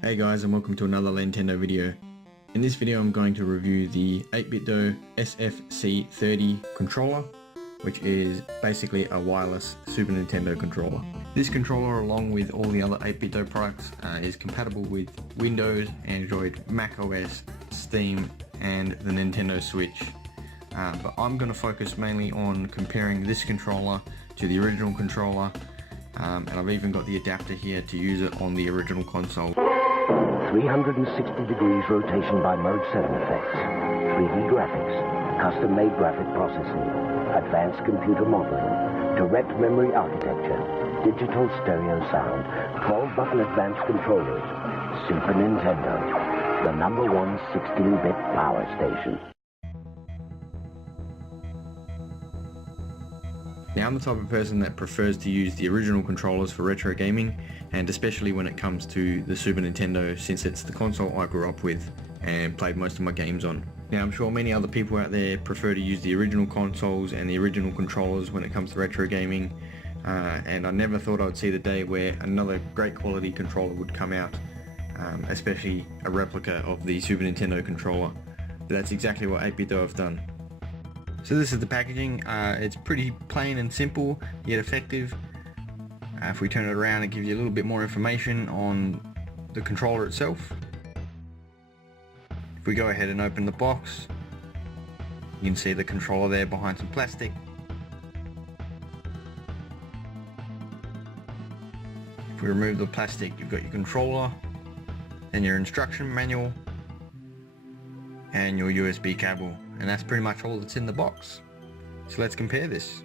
Hey guys, and welcome to another Lentendo video. In this video I'm going to review the 8Bitdo SF30 controller, which is basically a wireless Super Nintendo controller. This controller, along with all the other 8Bitdo products, is compatible with Windows, Android, Mac OS, Steam and the Nintendo Switch. But I'm going to focus mainly on comparing this controller to the original controller, and I've even got the adapter here to use it on the original console. 360 degrees rotation by mode 7 effects, 3D graphics, custom-made graphic processing, advanced computer modeling, direct memory architecture, digital stereo sound, 12-button advanced controllers, Super Nintendo, the #1 16-bit power station. Now, I'm the type of person that prefers to use the original controllers for retro gaming, and especially when it comes to the Super Nintendo, since it's the console I grew up with and played most of my games on. Now, I'm sure many other people out there prefer to use the original consoles and the original controllers when it comes to retro gaming, and I never thought I'd see the day where another great quality controller would come out, especially a replica of the Super Nintendo controller. But that's exactly what 8Bitdo have done. So this is the packaging. It's pretty plain and simple, yet effective. If we turn it around, it gives you a little bit more information on the controller itself. If we go ahead and open the box, you can see the controller there behind some plastic. If we remove the plastic, you've got your controller, and your instruction manual, and your USB cable. And that's pretty much all that's in the box. So let's compare this.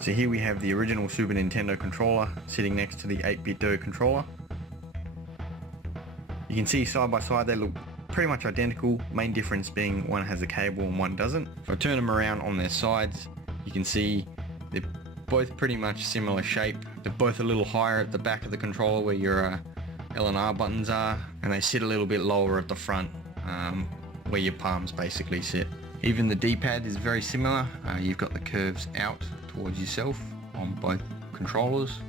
So here we have the original Super Nintendo controller sitting next to the 8Bitdo controller. You can see side by side they look pretty much identical, main difference being one has a cable and one doesn't. If I turn them around on their sides, you can see they're both pretty much similar shape. They're both a little higher at the back of the controller where your L and R buttons are, and they sit a little bit lower at the front, where your palms basically sit. Even the D-pad is very similar. You've got the curves out towards yourself on both controllers.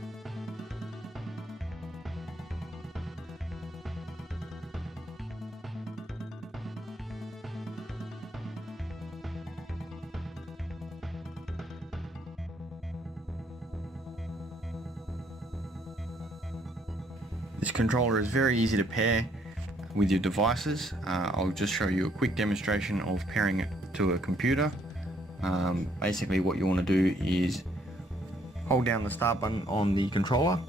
This controller is very easy to pair with your devices. I'll just show you a quick demonstration of pairing it to a computer. Basically what you want to do is hold down the start button on the controller,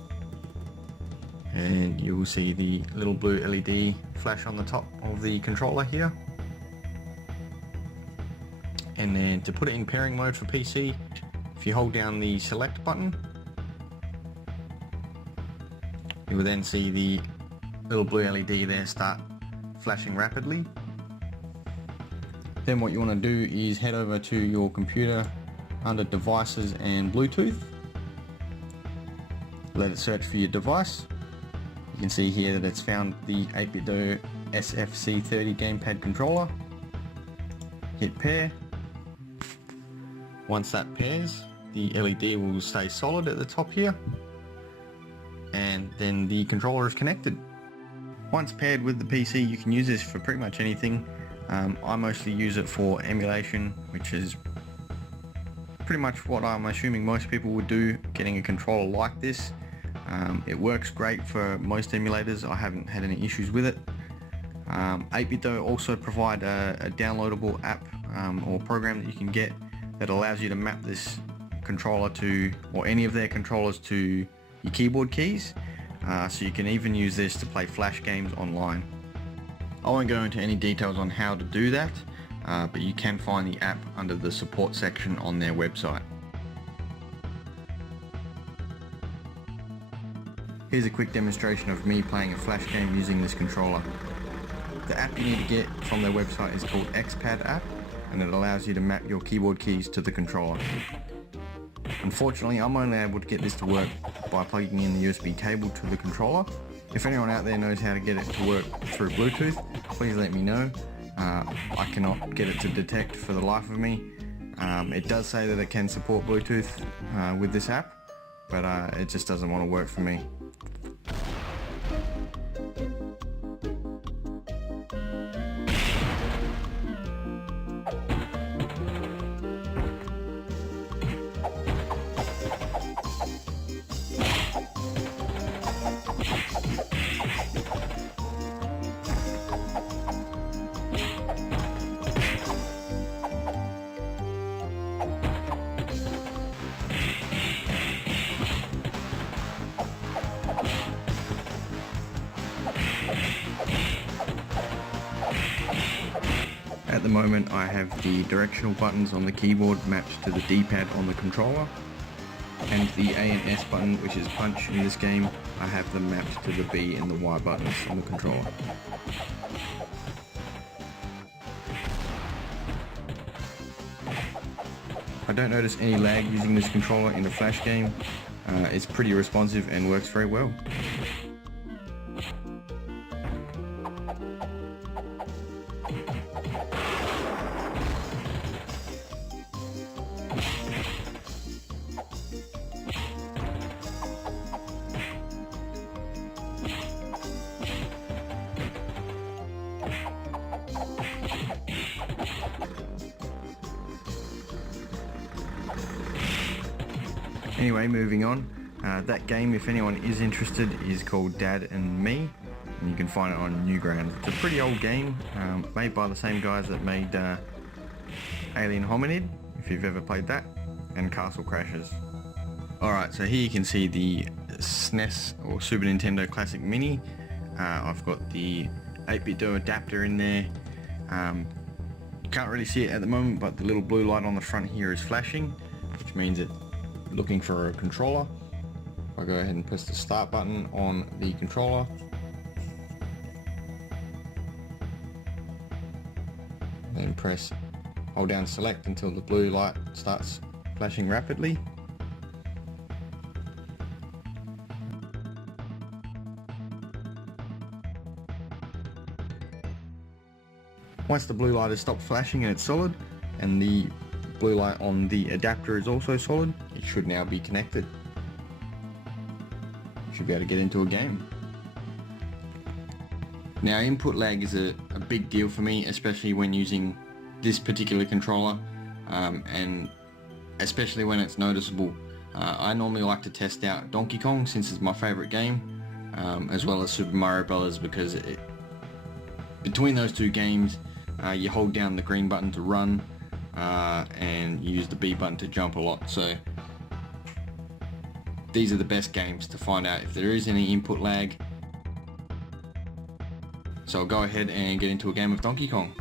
and you will see the little blue LED flash on the top of the controller here. And then to put it in pairing mode for PC, if you hold down the select button, you will then see the little blue LED there start flashing rapidly. Then what you want to do is head over to your computer under devices and Bluetooth. Let it search for your device. You can see here that it's found the 8Bitdo SF30 gamepad controller. Hit pair. Once that pairs, the LED will stay solid at the top here, and then the controller is connected. Once paired with the PC, you can use this for pretty much anything. I mostly use it for emulation, which is pretty much what I'm assuming most people would do, getting a controller like this. It works great for most emulators. I haven't had any issues with it. 8Bitdo also provide a downloadable app or program that you can get that allows you to map this controller to, or any of their controllers, to your keyboard keys, so you can even use this to play flash games online. I won't go into any details on how to do that, but you can find the app under the support section on their website. Here's a quick demonstration of me playing a flash game using this controller. The app you need to get from their website is called XPad app, and it allows you to map your keyboard keys to the controller. Unfortunately, I'm only able to get this to work by plugging in the USB cable to the controller. If anyone out there knows how to get it to work through Bluetooth, please let me know. I cannot get it to detect for the life of me, It does say that it can support Bluetooth with this app, but it just doesn't want to work for me. At the moment I have the directional buttons on the keyboard mapped to the D-pad on the controller, and the A and S button, which is punch in this game, I have them mapped to the B and the Y buttons on the controller. I don't notice any lag using this controller in a flash game. It's pretty responsive and works very well. Anyway, moving on. That game, if anyone is interested, is called Dad and Me, and you can find it on Newgrounds. It's a pretty old game, made by the same guys that made Alien Hominid, if you've ever played that, and Castle Crashers. Alright, so here you can see the SNES or Super Nintendo Classic Mini. I've got the 8Bitdo adapter in there. You can't really see it at the moment, but the little blue light on the front here is flashing, which means it's looking for a controller. I'll go ahead and press the start button on the controller. Then hold down select until the blue light starts flashing rapidly. Once the blue light has stopped flashing and it's solid, and the blue light on the adapter is also solid, it should now be connected. You should be able to get into a game. Now, input lag is a big deal for me, especially when using this particular controller, and especially when it's noticeable. I normally like to test out Donkey Kong, since it's my favourite game, as well as Super Mario Brothers, because between those two games you hold down the green button to run, and use the B button to jump a lot. So these are the best games to find out if there is any input lag. So I'll go ahead and get into a game of Donkey Kong.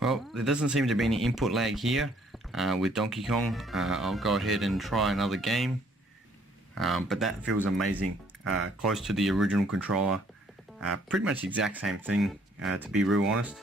Well, there doesn't seem to be any input lag here with Donkey Kong. I'll go ahead and try another game, but that feels amazing. Close to the original controller, pretty much the exact same thing, to be real honest.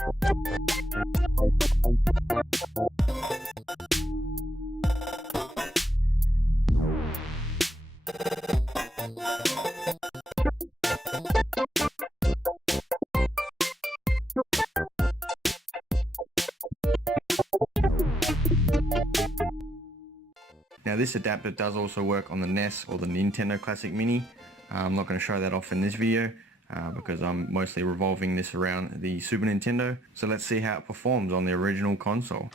Now this adapter does also work on the NES or the Nintendo Classic Mini. I'm not going to show that off in this video because I'm mostly revolving this around the Super Nintendo. So let's see how it performs on the original console.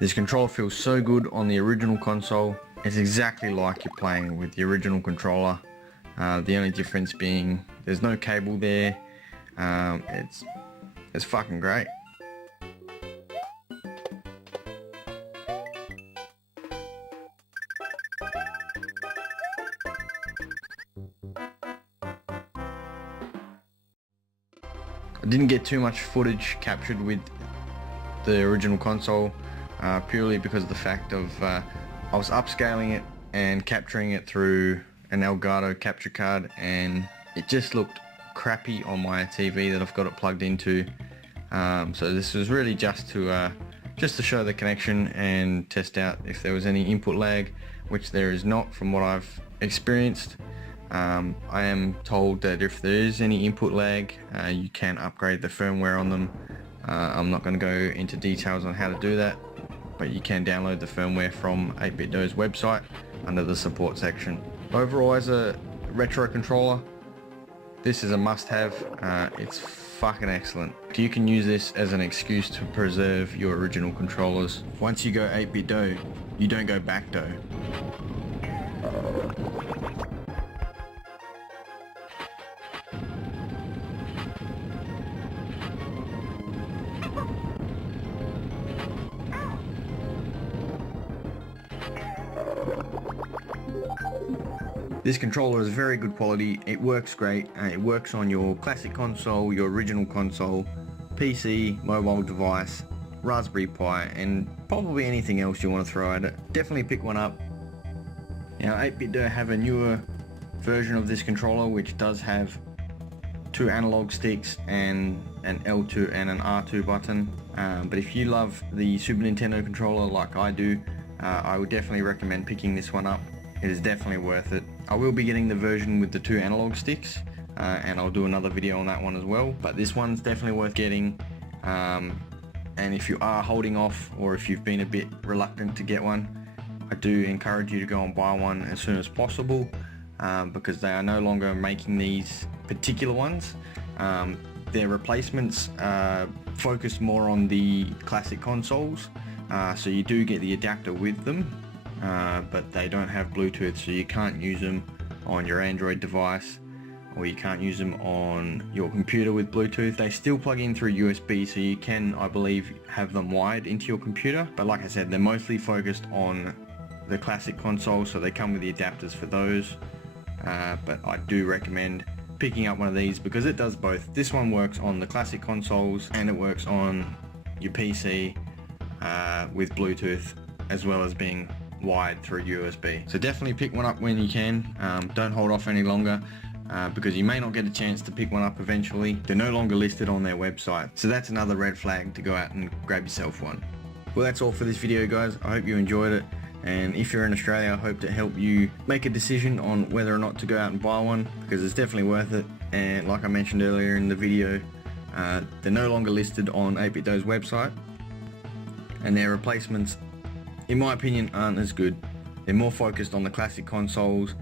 This controller feels so good on the original console. It's exactly like you're playing with the original controller. The only difference being there's no cable there. It's fucking great. I didn't get too much footage captured with the original console purely because of the fact of I was upscaling it and capturing it through an Elgato capture card, and it just looked crappy on my TV that I've got it plugged into. So this was really just to show the connection and test out if there was any input lag, which there is not from what I've experienced. I am told that if there is any input lag, you can upgrade the firmware on them. I'm not going to go into details on how to do that, but you can download the firmware from 8Bitdo's website under the support section. Overall, as a retro controller, this is a must-have. It's fucking excellent. You can use this as an excuse to preserve your original controllers. Once you go 8Bitdo, you don't go back though. This controller is very good quality. It works great. It works on your classic console, your original console, PC, mobile device, Raspberry Pi, and probably anything else you want to throw at it. Definitely pick one up. Now 8Bitdo have a newer version of this controller which does have 2 analog sticks and an L2 and an R2 button. But if you love the Super Nintendo controller like I do, I would definitely recommend picking this one up. It is definitely worth it. I will be getting the version with the 2 analog sticks, and I'll do another video on that one as well, but this one's definitely worth getting. And if you are holding off, or if you've been a bit reluctant to get one, I do encourage you to go and buy one as soon as possible, because they are no longer making these particular ones. Their replacements focus more on the classic consoles, so you do get the adapter with them. But they don't have Bluetooth, so you can't use them on your Android device, or you can't use them on your computer with Bluetooth. They still plug in through USB, so you can, I believe, have them wired into your computer. But like I said, they're mostly focused on the classic console, so they come with the adapters for those. But I do recommend picking up one of these because it does both. This one works on the classic consoles and it works on your PC with Bluetooth, as well as being wired through USB. So definitely pick one up when you can. Don't hold off any longer because you may not get a chance to pick one up eventually. They're no longer listed on their website, so that's another red flag to go out and grab yourself one. Well, that's all for this video, guys. I hope you enjoyed it, and if you're in Australia, I hope to help you make a decision on whether or not to go out and buy one, because it's definitely worth it. And like I mentioned earlier in the video, they're no longer listed on 8Bitdo's website, and their replacements, in my opinion, aren't as good. They're more focused on the classic consoles,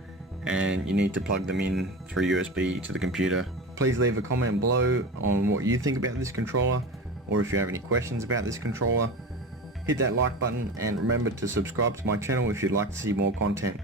and you need to plug them in through USB to the computer. Please leave a comment below on what you think about this controller, or if you have any questions about this controller. Hit that like button, and remember to subscribe to my channel if you'd like to see more content.